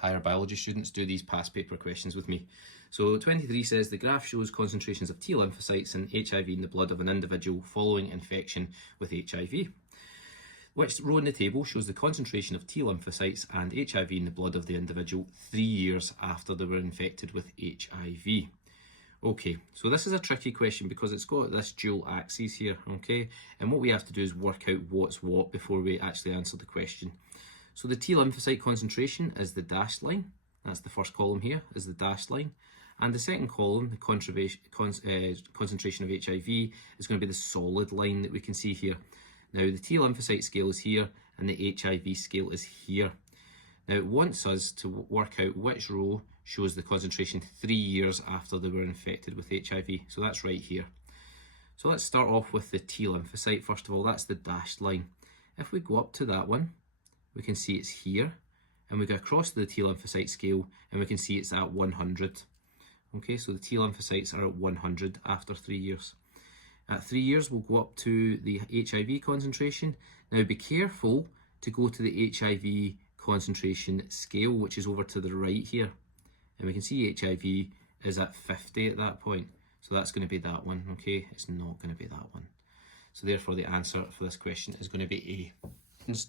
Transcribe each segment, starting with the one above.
higher biology students, do these past paper questions with me. So 23 says the graph shows concentrations of T lymphocytes and HIV in the blood of an individual following infection with HIV. Which row in the table shows the concentration of T lymphocytes and HIV in the blood of the individual 3 years after they were infected with HIV? Okay, so this is a tricky question because it's got this dual axis here, okay? And what we have to do is work out what's what before we actually answer the question. So the T lymphocyte concentration is the dashed line. That's the first column here, is the dashed line. And the second column, the concentration of HIV, is going to be the solid line that we can see here. Now the T lymphocyte scale is here and the HIV scale is here. Now it wants us to work out which row shows the concentration 3 years after they were infected with HIV. So that's right here. So let's start off with the T lymphocyte first of all. That's the dashed line. If we go up to that one, we can see it's here, and we go across the T lymphocyte scale and we can see it's at 100. Okay, so the T lymphocytes are at 100 after 3 years. At 3 years, we'll go up to the HIV concentration. Now be careful to go to the HIV concentration scale, which is over to the right here. And we can see HIV is at 50 at that point. So that's going to be that one, okay? It's not going to be that one. So therefore the answer for this question is going to be A.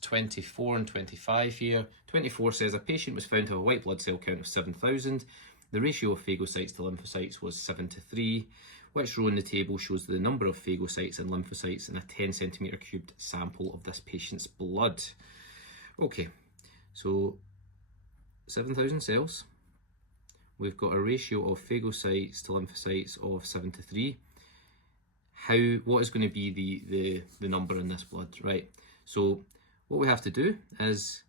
24 and 25 here. 24 says a patient was found to have a white blood cell count of 7,000. The ratio of phagocytes to lymphocytes was 7:3. Which row in the table shows the number of phagocytes and lymphocytes in a 10 centimetre cubed sample of this patient's blood? Okay, so 7,000 cells. We've got a ratio of phagocytes to lymphocytes of 7:3. What is going to be the number in this blood, right? So what we have to do is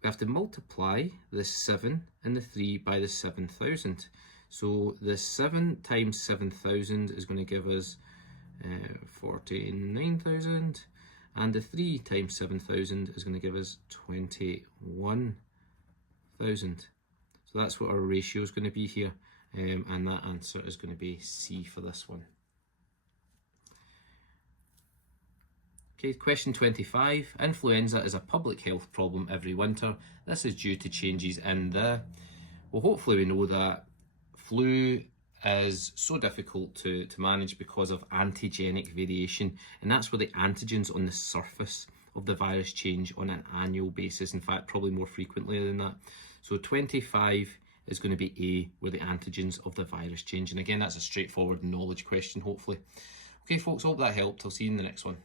we have to multiply the 7 and the 3 by the 7,000. So the 7 times 7,000 is going to give us 49,000, and the 3 times 7,000 is going to give us 21,000. So that's what our ratio is going to be here, and that answer is going to be C for this one. Okay, question 25. Influenza is a public health problem every winter. This is due to changes in the... Well, hopefully we know that flu is so difficult to manage because of antigenic variation, and that's where the antigens on the surface of the virus change on an annual basis. In fact, probably more frequently than that. So 25 is going to be A, where the antigens of the virus change. And again, that's a straightforward knowledge question, hopefully. Okay, folks, hope that helped. I'll see you in the next one.